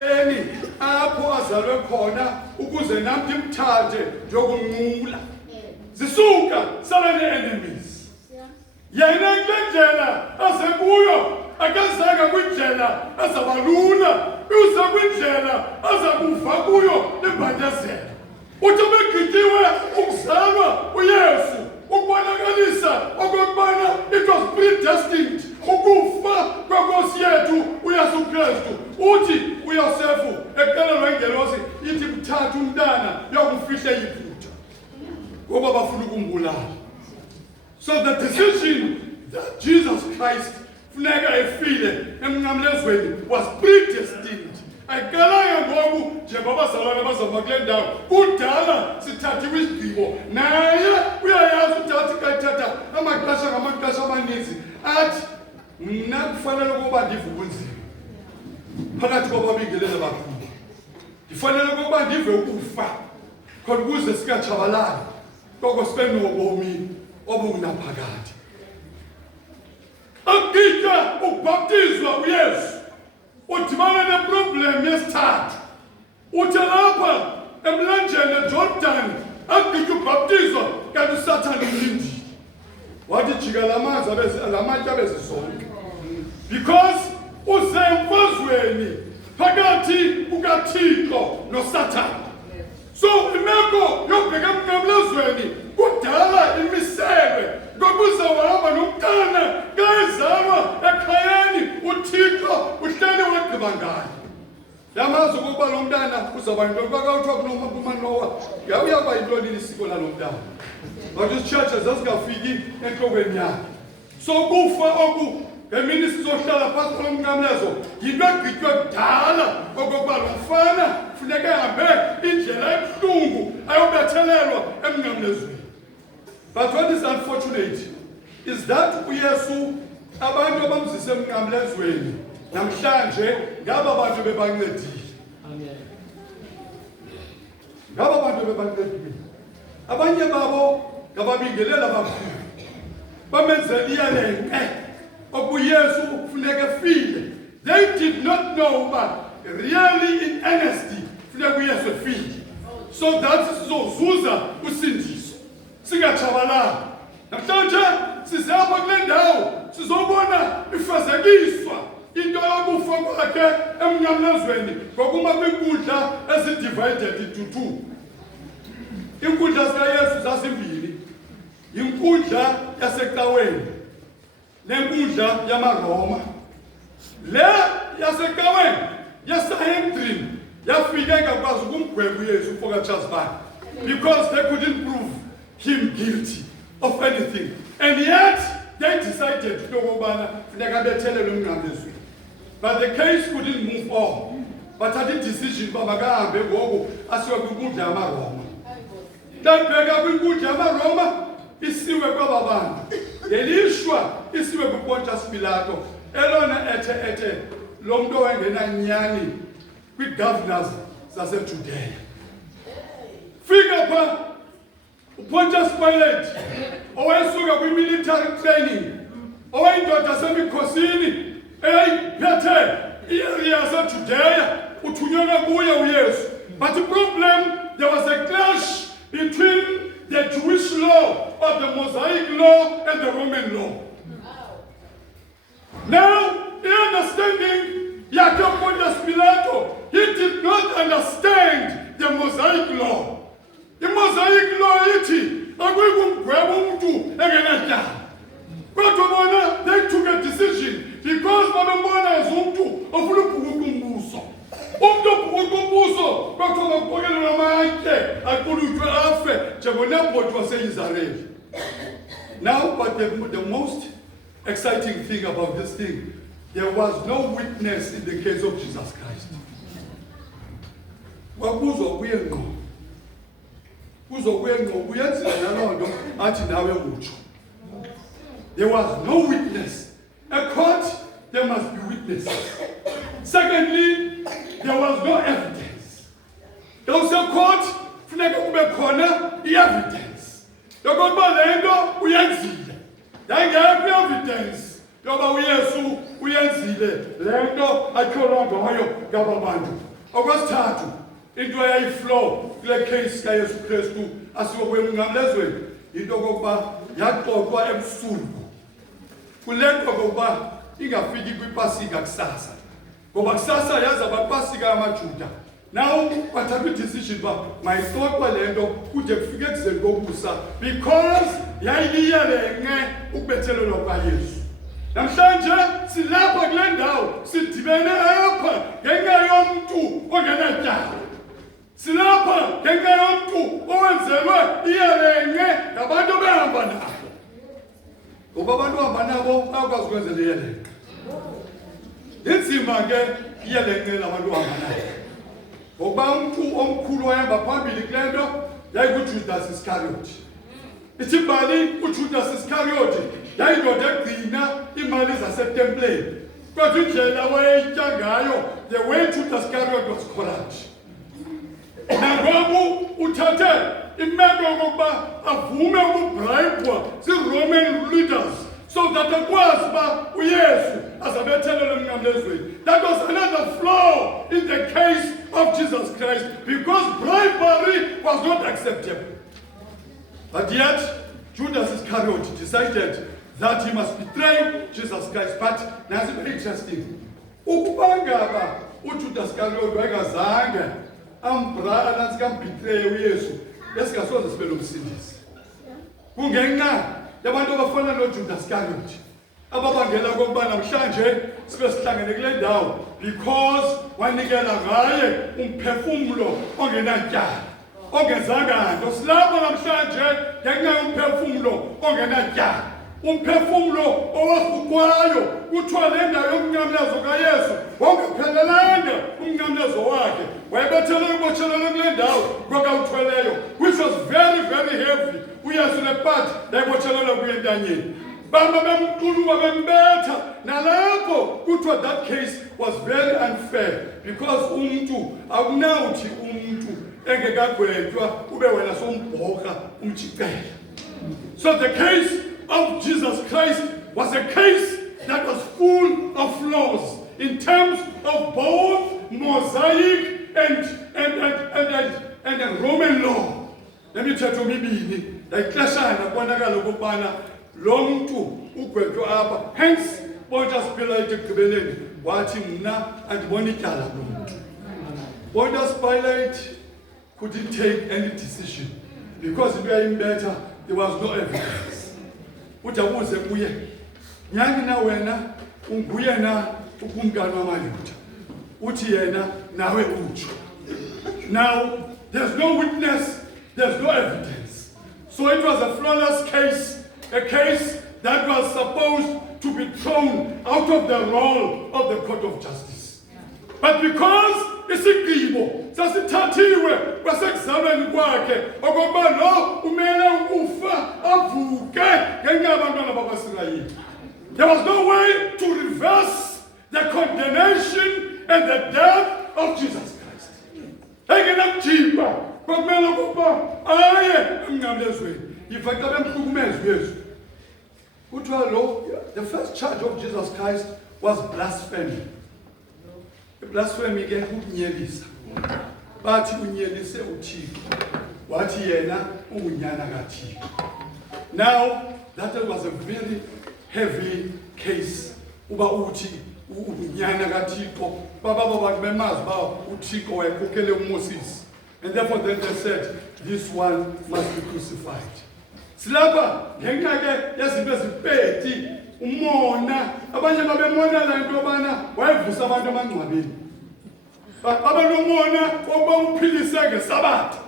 apho azalwe khona ukuze nam ndimthathe ndiyokumnqula. Zisuka salane enemies. Yena kule ndlela aze kuyo akazanga kwindlela azabalula, uze kwindlela aza kuva kuyo imbandezelo. Uthi begqityiwe ukuzalwa uYesu ukubonakalisa okokubana it was predestined ukufa kwenkosi yethu uYesu Kristu. Uthi uYosefu ekalelwa ingelosi ithi mthatha umntana yokumfihla iphutha ngoba bafuna ukumbulala. So the decision that Jesus Christ funeka efile emnqamlezweni was predestined. Ayikalanga ngoku njengoba bazalwane bazoma kule ndawo kudala sithathiwe isigqibo naye uyayazi uthathi kayithatha amaxesha ngamaxesha amaninzi athi mna kufanele ukuba ndive ubunzima phakathi kwababingeleli abakhulu, ndifanele ukuba ndive ukufa khona ukuze singatshabalali koko sibe nobomi obungaphakade. Akugqitywa ukubhaptizwa uYesu udibana neproblem yesithathu. Uthi lapha emlanjeni eJordan akugqitywa ubhaptizwa kanti uSathane umlindile. Wathi jika lamatye abezisonke because uze emfazweni phakathi kukaThixo noSathane. So imeko yobheka emnqamlezweni kudala imiselwe ngokuze wahamba nomntana kayezalwa ekhayeni uThixo uhleli wagqiba ngayo. Yamazi ukuba lo mntana uzaba yintoni kwakuthiwa kuManowa uyawuba yintoni isiko lalo mntana. But izitshatsha zazingafiki entlokweni yakhe. So kufa oku ngemini sizohlala phantsi kwalo mnqamlezo yinto egqitywe kudala okokuba lo mfana funeka ehambe indlela ebuhlungu ayobethelelwa emnqamlezweni. But what is unfortunate is that uYesu abantu abamzise emnqamlezweni namhlanje ngaba bantu bebancedile. Amen. Ngaba bantu bebancedile. Abanye babo ngababingelela abakhulu. Bamenzela iyalenqe okuYesu funeka efile. They did not know but really in earnestly funeka uYesu efile. So that sizozuza usindiso. Singatshabalala. Namhlanje sizapha kule ndawo sizobona ifezekiswa into yokufa kwakhe emnqamlezweni ngokuma kwinkundla ezidivided into two. Inkundla zikaYesu zazimbili. Inkundla yasecaweni nenkundla yamaRoma. Le yasecaweni yeSanhedrin yafika ingakwazi ukumgweba uYesu uFokacharles Banda because they couldn't prove him guilty of anything. And yet they decided to but the case couldn't move on. But had the decision Babagabe Gogo as you are good Roma. That Begabin good Roma is still a Bababan. The Lishua is still a Pontius Pilato. Elona ete Lomdo and Nyani with governors as of today. Figure Pontius Pilate, or I saw a military training, or I got a semi-cosini, Peter, here today, Utunyana Buya, yes. But the problem, there was a clash between the Jewish law, or the Mosaic law, and the Roman law. Now, the understanding, Jacob Pontius Pilato, he did not understand the Mosaic law. The Mosaic law iti akwekungweba umuntu engenatyala. Kodwa bona they took a decision because babembona umuntu ofuna ukubhukuqa umbuso. Umuntu obhukuqa umbuso kwakuthiwa bakuphokelelwe amatye aqulutywe afe njengoNabhothi wase-Israeli. Now, but the most exciting thing about this thing, there was no witness in the case of Jesus Christ. Kwakuzwa kuye ngqo. There was no witness. A court, there must be witnesses. Secondly, there was no evidence. There was a court, evidence. The government evidence. Okwesithathu into eyayiflow kule case kaYesu Kristu asiyokuya emnqamlezweni into kokuba yaxoxwa ebusuku kulento kokuba ingafiki kwipasika kusasa ngoba kusasa yaza abapasika yamaJuda. Now bathatha decision uba mayixoxwe lento kude kufike ekuzeni kokusa because yayiliyelenxe ukubethelelwa kwaYesu. Namhlanje silapha kule ndawo sidibene apha ngenxa yomntu ongenatyala. Silapha ngenxa yomntu owenzelwe iyelenxe ngabantu abahamba nabo. Ngoba abantu abahamba nabo bayakwazi ukwenzela iyelenxe. Inzima ke iyelenxe labantu abahamba nabo. Ngoba umntu omkhulu wahamba phambili kule nto yayikuJudas Iscariot. Isimbali uJudas Iscariot yayindoda egcina imali zasetempleni. Kodwa indlela wayeyitya ngayo, the way Judas Iscariot was corrupt. Nangoku uthathe imeko yokuba avume ukubribwa zii-Roman leaders so that akwazi uba uYesu azabethelele emnqamlezweni. That was another flaw in the case of Jesus Christ because bribery was not acceptable. But yet, Judas Iscariot decided that he must betray Jesus Christ. But that's very interesting. Ukuba ngaba uJudas Iscariot wayengazange ambrala nathi kambetray uYesu, esingasoze sibe lomsindisi. Kungenxa yabantu abafana noJudas Iscariot ababangela kokuba namhlanje sibe sihlangene kule ndawo because wanikela ngaye umphefumulo ongenatyala ongezanga nto. Silapha namhlanje ngenxa yomphefumulo ongenatyala, umphefumulo owahlukwayo. Kuthiwa le ndawo yomnqamlezo kaYesu wawungaphelelanga umnqamlezo wakhe, wayebethelwe ubotshelelwe kule ndawo kwakawuthweleyo, which was very very heavy. uYesu lephathi yayibotshelelwe kuye entanyeni. Bamba bemquluba bembetha. Nalapho kuthiwa that case was very unfair because umuntu akunawuthi umuntu engekagwetywa ube wena sombhoka umjikela. So the case of Jesus Christ was a case that was full of flaws in terms of both Mosaic and Roman law. Let me tell you mibini yayiklashana kubonakala ukubana lo muntu ugwetywa apha. Hence Pontius Pilate ekugqibeleni wathi mna andibona ityala lo muntu. Pontius Pilate couldn't take any decision because into yayimbetha there was no evidence. Uthi abuze kuye, nyani na wena unguye na ukumkani wamaYuda? Uthi yena nawe utsho. Now there's no witness, there's no evidence. So it was a flawless case, a case that was supposed to be thrown out of the roll of the court of justice. But because isigqibo sasithathiwe kwasekuzalweni kwakhe okokuba lo umele ukufa avuke ngenxa yabantwana bakwaSirayeli, there was no way to reverse the condemnation and the death of Jesus Christ. Engenakujikwa kwakumele ukuba aye emnqamlezweni. Yiva xa bemhlukumeza uYesu kuthiwa lo, the first charge of Jesus Christ was blasphemy. Blasphemy ke ukunyelisa. Bathi unyelise uThixo, wathi yena ungunyana kaThixo. Now that was a very heavy case. Uba uthi unyana kaThixo, baba bantu bemazi ba uThixo wayekhokhele uMoses. And therefore then they said this one must be crucified. Silapha ngenxa ke yezinto ezipeti umona abanye babemona la into bana wayevusa abantu amangcwabeni. Babenomona oba uphilise ngeSabatha.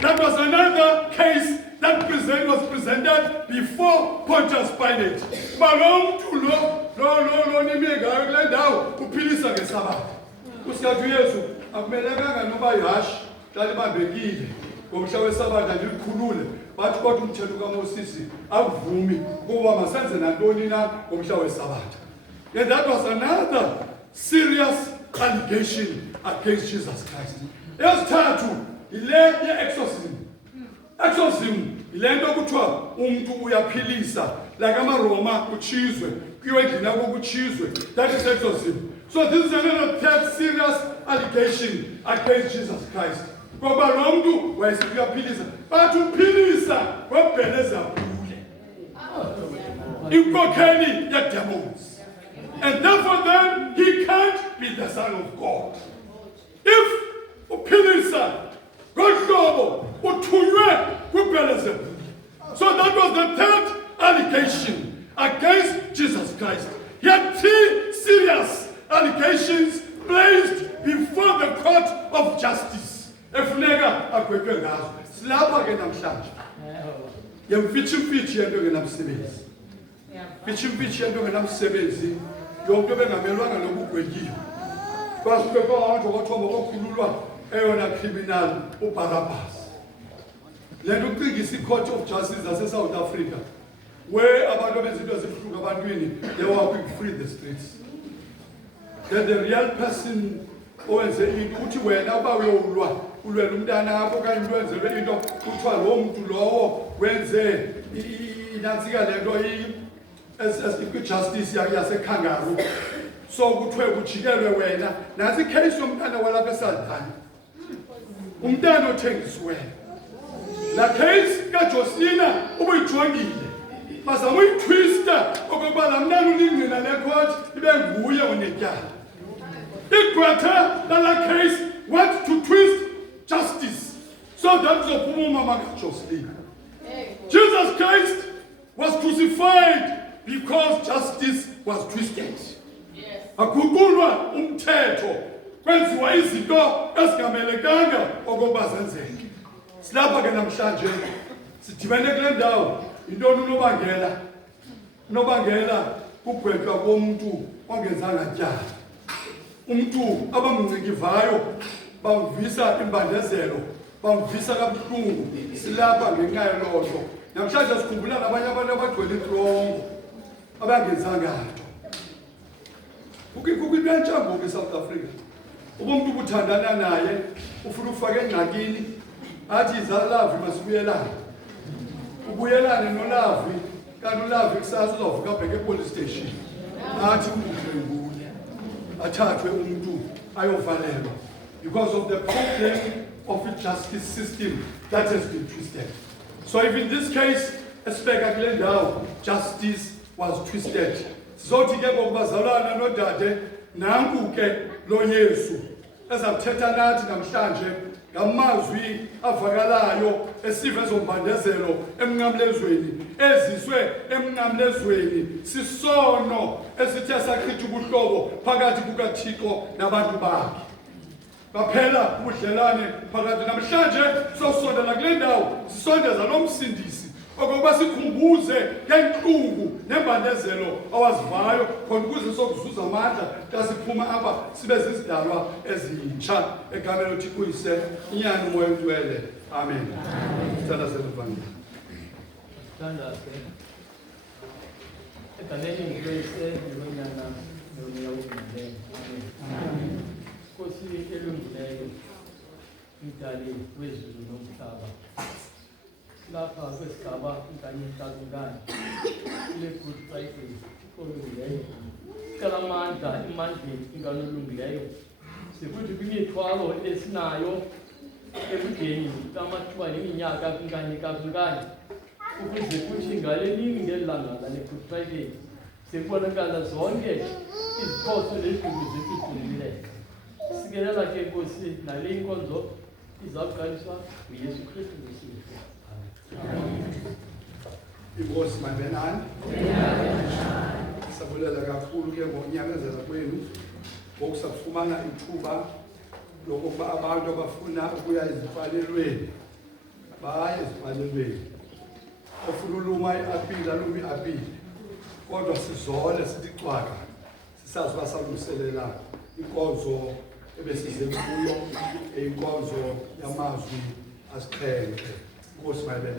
That was another case that was presented before Pontius Pilate. Balomntu lo nimega kule ndawo uphilisa ngeSabatha. Usiyathi uYesu akumelekanga noba yihashi xa libambekile ngomhla weSabatha ndilikhulule. Bathi kodwa umthetho kaMoses akuvumi kuba masenze nantoni na ngomhla weSabatha. And that was another serious allegation against Jesus Christ. Eyesithathu ile ye-exorcism. Exorcism ile nto kuthiwa umuntu uyaphilisa like amaRoma utshizwe kuyiwe endlini yako kutshizwe. That is exorcism. So this is another third serious allegation against Jesus Christ. Ngoba lo muntu wayesiyaphilisa, bathi uphilisa wabheleza bule. Inkokheli ya demons. And therefore then he can't be the Son of God. If uphilisa ngohlobo uthunywe kuBelzebub. So that was the third allegation against Jesus Christ. He had 3 serious allegations placed before the court of justice. Efuneka agwetwe ngazo. Silapha ke namhlanje. Yemfitshi yento ngenamsebenzi. Fitshi yento ngenamsebenzi. Yonke bengamelwanga nokugwetyiwe. Kwasibekwa abantu kwathoma kokhululwa eyona criminal uBarabbas. Lento ucingisa icourt of justice South Africa, where abantu bezinto ezibhlungu abantwini they were quick free the streets. That the real person owenze into uthi wena uba uyowulwa ulwela umntana wakho okanye into wenzelwe into kuthiwa lo muntu lowo wenze inantsika lento justice yaseKhangaru. So kuthiwe kujikelwe wena nasi case yomntana walapha eSalthana, umntana othengisiweyo. La case kaJosina ubuyijongile bazama uyitwista okokuba la mntana ulingqina lecourt ibe nguye onetyala. Igqwetha lala case went to twist justice so that kuzophuma umama kaJosina. Jesus Christ was crucified because justice was twisted. Akuguqulwa umthetho kwenziwa izinto ezingamelekanga okokuba zenzeke. Silapha ke namhlanje sidibene kule ndawo intoni unobangela. Unobangela kugwetshwa komuntu ongenzanga tyala. Umuntu abamngcikivayo bamvisa imbandezelo, bamvisa kabuhlungu. Silapha ngenxa yolosho. Namhlanje sikhumbula nabanye abantu abagcwele introngo abangenzanga nto. Ukuyibhentsha ngoku eSouth Africa. Umuntu ubuthandana naye ufuna ufake engxakini athi izalavi masibuyelane. Ubuyelane nolavi kanti ulavi kusasa uzovuka bheke epolice station. Athi umdlwenguye athathwe umuntu ayovalelwa because of the problem of the justice system that has been twisted. So even in this case, esibheka kule ndawo, justice was twisted. Sizothi ke ngokubazalwana nodade nanku ke lo Yesu ezathetha nathi namhlanje ngamazwi avakalayo esive ezombandezelo emnqamlezweni eziswe emnqamlezweni sisono esithe sachitha ubuhlobo phakathi kukaThixo nabantu bakhe. Baphela ubudlelwane phakathi. Namhlanje sosondela kule ndawo sisondeza lo msindisi okokuba sikhumbuze ngenhlungu nembandezelo awazivayo khona ukuze sokuzuza amandla xa siphuma apha sibe zizidalwa ezintsha egameni loThixo uyise inyani umoya ontwele. Amen. Sicela seluvangeli. Thandaze. Egameni ngilwese ngilonyana nomoya womndeni. Amen. Nkosi elungileyo, Mdali wezulu nomhlaba. Lapha kwesigaba kanye kaZungane kule Good Friday olungileyo. Cela amandla emandleni ingane olungileyo. Sikuthi kwimithwalo esinayo ebudeni kamathuba neminyaka kanye kaZungane. Ukuze kuthi ngalelinye ngelanga lale Good Friday sekubonakala zonke iziphoso lezigugu zesifundile. Sikelela ke Nkosi nale inkonzo izaqaliswa uYesu Kristu ngesifu. Inkosi mabenani. Sabulela kakhulu ke ngonyamezela kwenu ngokusafumana ithuba lokuba abantu abafuna ukuya ezipalelweni baye ezipalelweni. Ofuna uluma iapila lumi iapila. Kodwa sizole sithi cwaka sisazi basalungiselela inkonzo ebesize kuyo, inkonzo yamazwi asixhenxe. Nkosi mabenani.